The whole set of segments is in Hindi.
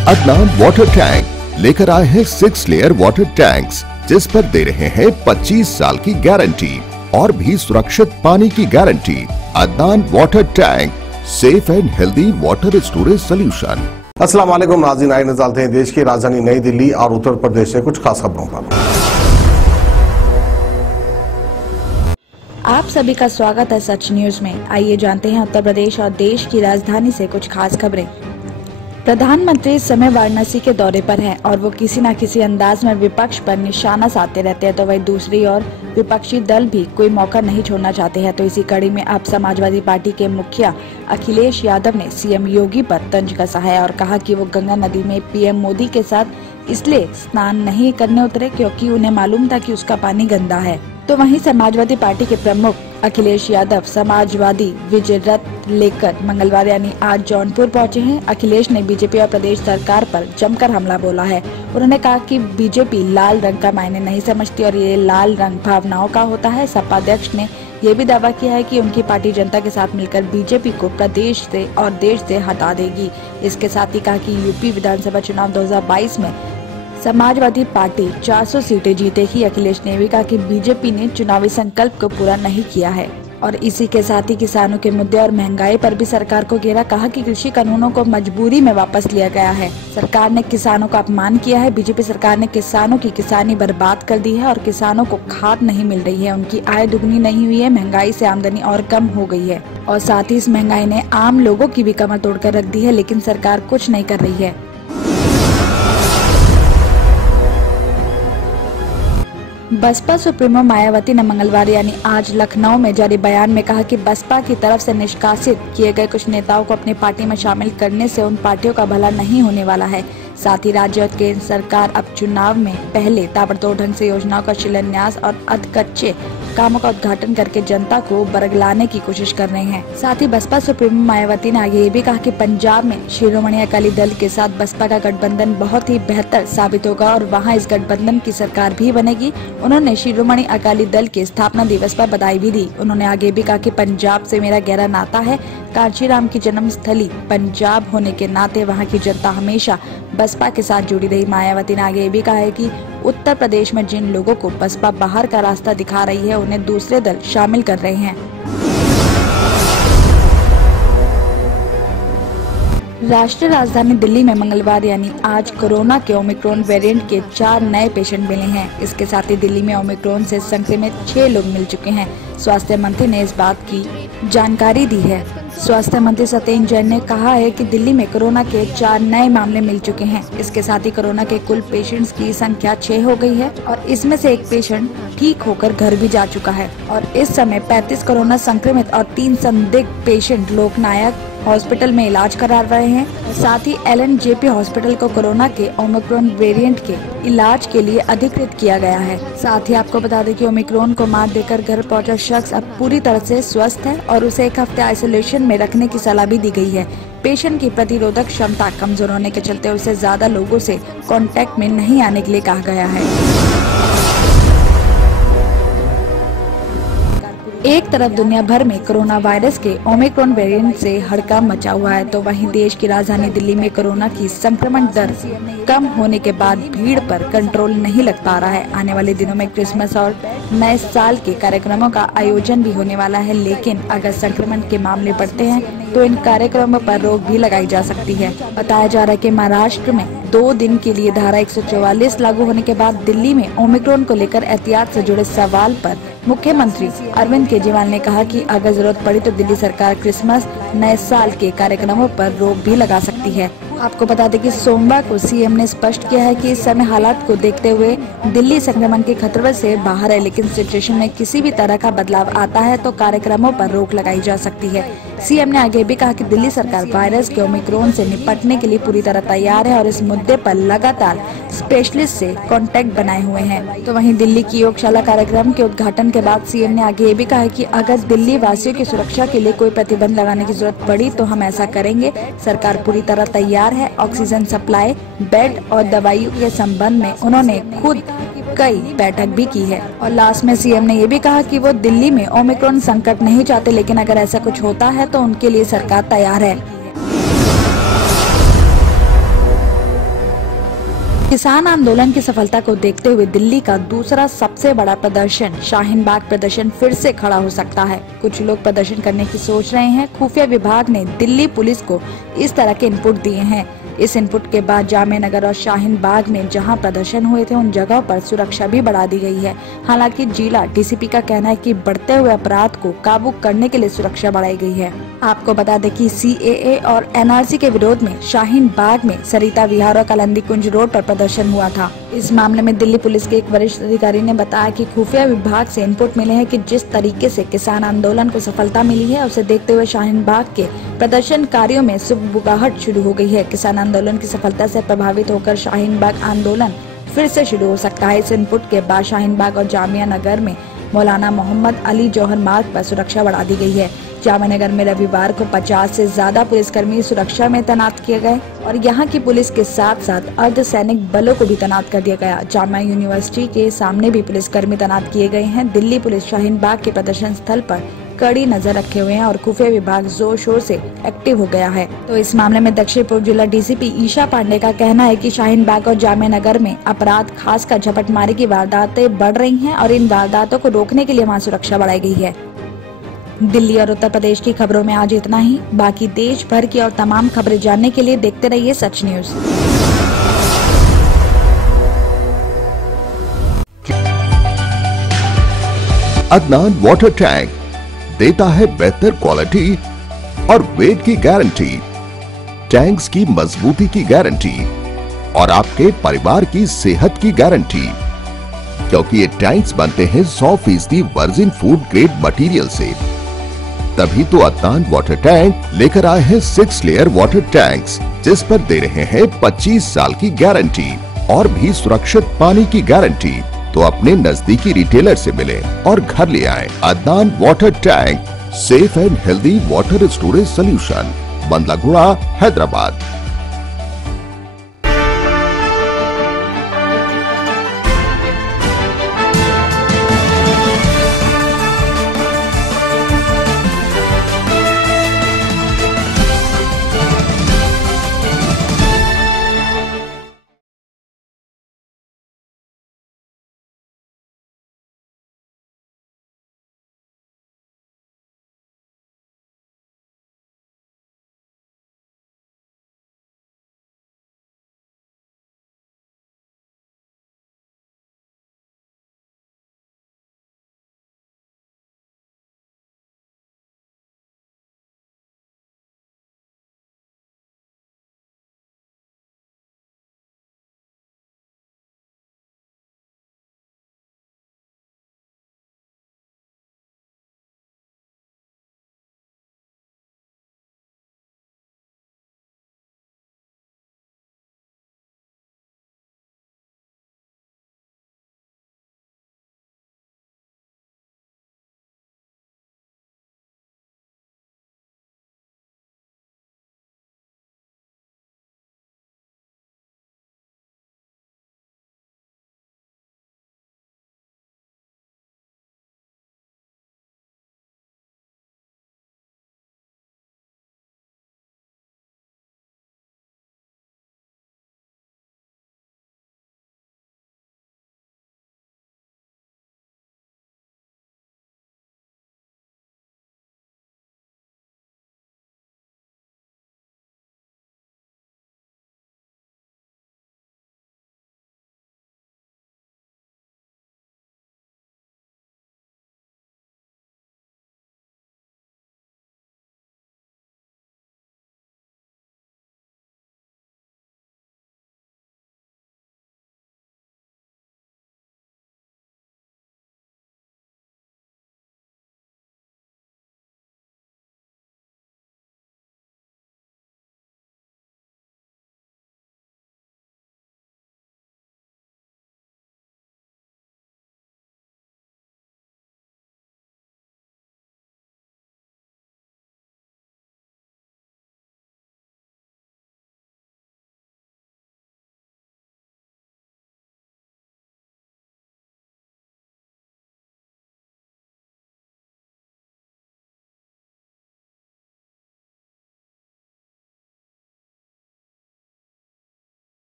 अदनान वाटर टैंक लेकर आए हैं 6 लेयर वाटर टैंक्स, जिस पर दे रहे हैं 25 साल की गारंटी और भी सुरक्षित पानी की guarantee. Adnan water tank, safe and healthy water storage solution. अस्सलाम वालेकुम नाज़रीन, आइए नज़र डालते हैं देश की राजधानी नई दिल्ली और उत्तर प्रदेश से कुछ खास खबरों पर। आप सभी का स्वागत है सच न्यूज में। आइए जानते हैं उत्तर प्रदेश और देश की राजधानी से कुछ खास खबरें। प्रधानमंत्री इस समय वाराणसी के दौरे पर हैं और वो किसी न किसी अंदाज में विपक्ष पर निशाना साधते रहते हैं, तो वही दूसरी ओर विपक्षी दल भी कोई मौका नहीं छोड़ना चाहते हैं। तो इसी कड़ी में अब समाजवादी पार्टी के मुखिया अखिलेश यादव ने सीएम योगी पर तंज कसा है और कहा कि वो गंगा नदी में पीएम मोदी के साथ इसलिए स्नान नहीं करने उतरे क्योंकि उन्हें मालूम था कि उसका पानी गंदा है। तो वहीं समाजवादी पार्टी के प्रमुख अखिलेश यादव समाजवादी विजय रथ लेकर मंगलवार यानी आज जौनपुर पहुंचे हैं। अखिलेश ने बीजेपी और प्रदेश सरकार पर जमकर हमला बोला है। उन्होंने कहा कि बीजेपी लाल रंग का मायने नहीं समझती और ये लाल रंग भावनाओं का होता है। सपा अध्यक्ष ने ये भी दावा किया है कि उनकी पार्टी जनता के साथ मिलकर बीजेपी को प्रदेश से और देश से हटा देगी। इसके साथ ही कहा कि यूपी विधानसभा चुनाव 2022 में समाजवादी पार्टी 400 सीटें जीतेगी। अखिलेश ने भी कहा कि बीजेपी ने चुनावी संकल्प को पूरा नहीं किया है और इसी के साथ ही किसानों के मुद्दे और महंगाई पर भी सरकार को घेरा। कहा कि कृषि कानूनों को मजबूरी में वापस लिया गया है। सरकार ने किसानों का अपमान किया है। बीजेपी सरकार ने किसानों की किसानी बर्बाद कर दी है और किसानों को खाद नहीं मिल रही है, उनकी आय दुगनी नहीं हुई है, महंगाई से आमदनी और कम हो गई है और साथ ही इस महंगाई ने आम लोगों की भी कमर तोड़कर रख दी है, लेकिन सरकार कुछ नहीं कर रही है। बसपा सुप्रीमो मायावती ने मंगलवार यानी आज लखनऊ में जारी बयान में कहा कि बसपा की तरफ से निष्कासित किए गए कुछ नेताओं को अपनी पार्टी में शामिल करने से उन पार्टियों का भला नहीं होने वाला है। साथ ही राज्य और केंद्र सरकार अब चुनाव में पहले ताबड़तोड़ ढंग से योजनाओं का शिलान्यास और अधकच्चे कामों का उद्घाटन करके जनता को बरगलाने की कोशिश कर रहे हैं। साथ ही बसपा सुप्रीमो मायावती ने आगे ये भी कहा कि पंजाब में शिरोमणि अकाली दल के साथ बसपा का गठबंधन बहुत ही बेहतर साबित होगा और वहां इस गठबंधन की सरकार भी बनेगी। उन्होंने शिरोमणि अकाली दल के स्थापना दिवस पर बधाई भी दी। उन्होंने आगे भी कहा कि पंजाब से मेरा गहरा नाता है। कांचीराम की जन्मस्थली पंजाब होने के नाते वहां की जनता हमेशा बसपा के साथ जुड़ी रही। मायावती ने आगे ये भी कहा है कि उत्तर प्रदेश में जिन लोगों को बसपा बाहर का रास्ता दिखा रही है उन्हें दूसरे दल शामिल कर रहे हैं। राष्ट्रीय राजधानी दिल्ली में मंगलवार यानी आज कोरोना के ओमिक्रॉन वेरिएंट के 4 नए पेशेंट मिले हैं। इसके साथ ही दिल्ली में ओमिक्रॉन से संक्रमित 6 लोग मिल चुके हैं। स्वास्थ्य मंत्री ने इस बात की जानकारी दी है। स्वास्थ्य मंत्री सत्येंद्र जैन ने कहा है कि दिल्ली में कोरोना के 4 नए मामले मिल चुके हैं। इसके साथ ही कोरोना के कुल पेशेंट्स की संख्या 6 हो गई है और इसमें से एक पेशेंट ठीक होकर घर भी जा चुका है और इस समय 35 कोरोना संक्रमित और 3 संदिग्ध पेशेंट लोकनायक हॉस्पिटल में इलाज करा रहे हैं। साथ ही LNJP हॉस्पिटल को कोरोना के ओमिक्रॉन वेरिएंट के इलाज के लिए अधिकृत किया गया है। साथ ही आपको बता दें कि ओमिक्रॉन को मात देकर घर पहुंचा शख्स अब पूरी तरह से स्वस्थ है और उसे 1 हफ्ते आइसोलेशन में रखने की सलाह भी दी गई है। पेशेंट की प्रतिरोधक क्षमता कमजोर होने के चलते उसे ज्यादा लोगों से कांटेक्ट में नहीं आने के लिए कहा गया है। एक तरफ दुनिया भर में कोरोना वायरस के ओमिक्रॉन वेरिएंट से हड़कंप मचा हुआ है, तो वहीं देश की राजधानी दिल्ली में कोरोना की संक्रमण दर कम होने के बाद भीड़ पर कंट्रोल नहीं लग पा रहा है। आने वाले दिनों में क्रिसमस और नए साल के कार्यक्रमों का आयोजन भी होने वाला है, लेकिन अगर संक्रमण के मामले बढ़ते हैं तो इन कार्यक्रमों पर रोक भी लगाई जा सकती है। बताया जा रहा है कि महाराष्ट्र में 2 दिन के लिए धारा 144 लागू होने के बाद दिल्ली में ओमिक्रॉन को लेकर एहतियात से जुड़े सवाल पर मुख्यमंत्री अरविंद केजरीवाल ने कहा कि अगर जरूरत पड़ी तो दिल्ली सरकार क्रिसमस नए साल के कार्यक्रमों पर रोक भी लगा सकती है। आपको बता दें कि सोमवार को सीएम ने स्पष्ट किया है कि इस समय हालात को देखते हुए दिल्ली संक्रमण के खतरे से बाहर है, लेकिन सिचुएशन में किसी भी तरह का बदलाव आता है तो कार्यक्रमों पर रोक लगाई जा सकती है। सीएम ने आगे भी कहा कि दिल्ली सरकार वायरस के ओमिक्रॉन से निपटने के लिए पूरी तरह तैयार है और इस मुद्दे पर लगातार स्पेशलिस्ट से कांटेक्ट बनाए हुए हैं। तो वहीं दिल्ली की योगशाला कार्यक्रम के उद्घाटन के बाद सीएम ने आगे ये भी कहा कि अगर दिल्ली वासियों की सुरक्षा के लिए कोई प्रतिबंध लगाने की जरूरत पड़ी तो हम ऐसा करेंगे। सरकार पूरी तरह तैयार है। ऑक्सीजन सप्लाई, बेड और दवाइयों के संबंध में उन्होंने खुद कई बैठक भी की है। और लास्ट में सीएम ने ये भी कहा कि वो दिल्ली में ओमिक्रॉन संकट नहीं चाहते, लेकिन अगर ऐसा कुछ होता है तो उनके लिए सरकार तैयार है। किसान आंदोलन की सफलता को देखते हुए दिल्ली का दूसरा सबसे बड़ा प्रदर्शन शाहीन बाग प्रदर्शन फिर से खड़ा हो सकता है। कुछ लोग प्रदर्शन करने की सोच रहे हैं। खुफिया विभाग ने दिल्ली पुलिस को इस तरह के इनपुट दिए हैं। इस इनपुट के बाद जामिया नगर और शाहीन बाग में जहां प्रदर्शन हुए थे उन जगहों पर सुरक्षा भी बढ़ा दी गई है। हालांकि जिला डीसीपी का कहना है कि बढ़ते हुए अपराध को काबू करने के लिए सुरक्षा बढ़ाई गई है। आपको बता दें कि सीएए और एनआरसी के विरोध में शाहीन बाग में सरिता विहार और कलंदी कुंज रोड पर प्रदर्शन हुआ था। इस मामले में दिल्ली पुलिस के एक वरिष्ठ अधिकारी ने बताया कि खुफिया विभाग से इनपुट मिले हैं कि जिस तरीके से किसान आंदोलन को सफलता मिली है उसे देखते हुए शाहीन बाग के प्रदर्शनकारियों में सुगबुगाहट शुरू हो गई है। किसान आंदोलन की सफलता से प्रभावित होकर शाहीन बाग आंदोलन फिर से शुरू हो सकता है। इस इनपुट के बाद शाहीन बाग और जामिया नगर में मौलाना मोहम्मद अली जौहर मार्ग पर सुरक्षा बढ़ा दी गई है। जामिया नगर में रविवार को 50 से ज्यादा पुलिसकर्मी सुरक्षा में तैनात किए गए और यहाँ की पुलिस के साथ साथ अर्धसैनिक बलों को भी तैनात कर दिया गया। जामिया यूनिवर्सिटी के सामने भी पुलिसकर्मी तैनात किए गए हैं। दिल्ली पुलिस शाहीन बाग के प्रदर्शन स्थल पर कड़ी नजर रखे हुए हैं और खुफिया विभाग जोर शोर से एक्टिव हो गया है। तो इस मामले में दक्षिण पूर्व जिला डीसीपी ईशा पांडे का कहना है कि शाहीन बाग और जामिया नगर में अपराध खासकर झपटमारी की वारदातें बढ़ रही हैं और इन वारदातों को रोकने के लिए वहां सुरक्षा बढ़ाई गई है। दिल्ली और उत्तर प्रदेश की खबरों में आज इतना ही। बाकी देश भर की और तमाम खबरें जानने के लिए देखते रहिए सच न्यूज। अदनान वाटर टैंक देता है बेहतर क्वालिटी और वेट की गारंटी, टैंक्स की मजबूती की गारंटी और आपके परिवार की सेहत की गारंटी, क्योंकि ये टैंक्स बनते हैं 100% वर्जिन फूड ग्रेड मटेरियल से। तभी तो अदनान वाटर टैंक लेकर आए हैं 6 लेयर वाटर टैंक्स, जिस पर दे रहे हैं 25 साल की गारंटी और भी सुरक्षित पानी की गारंटी। तो अपने नजदीकी रिटेलर से मिले और घर ले आए Adnan water tank, safe and healthy water storage solution, Bandlaguda, Hyderabad.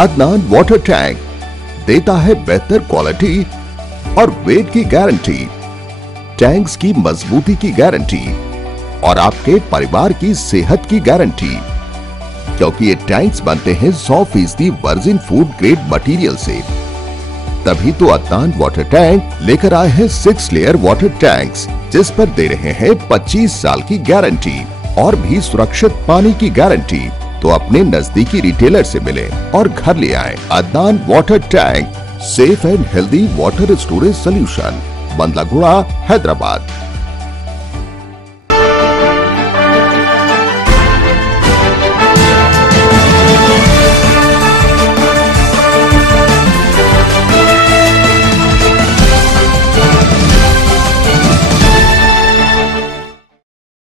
Adnan water tank देता है बेहतर क्वालिटी और वेट की गारंटी, टैंक्स की मजबूती की गारंटी और आपके परिवार की सेहत की गारंटी, क्योंकि ये टैंक्स बनते हैं 100% वर्जिन फूड ग्रेड मटेरियल से। तभी तो अदनान वाटर टैंक लेकर आए हैं 6 लेयर वाटर टैंक्स, जिस पर दे रहे हैं 25 साल की गारंटी और भी सुरक्षित पानी की गारंटी। तो अपने नजदीकी रिटेलर से मिले और घर ले आए Adnan water tank, safe and healthy water storage solution, Bandlaguda, Hyderabad.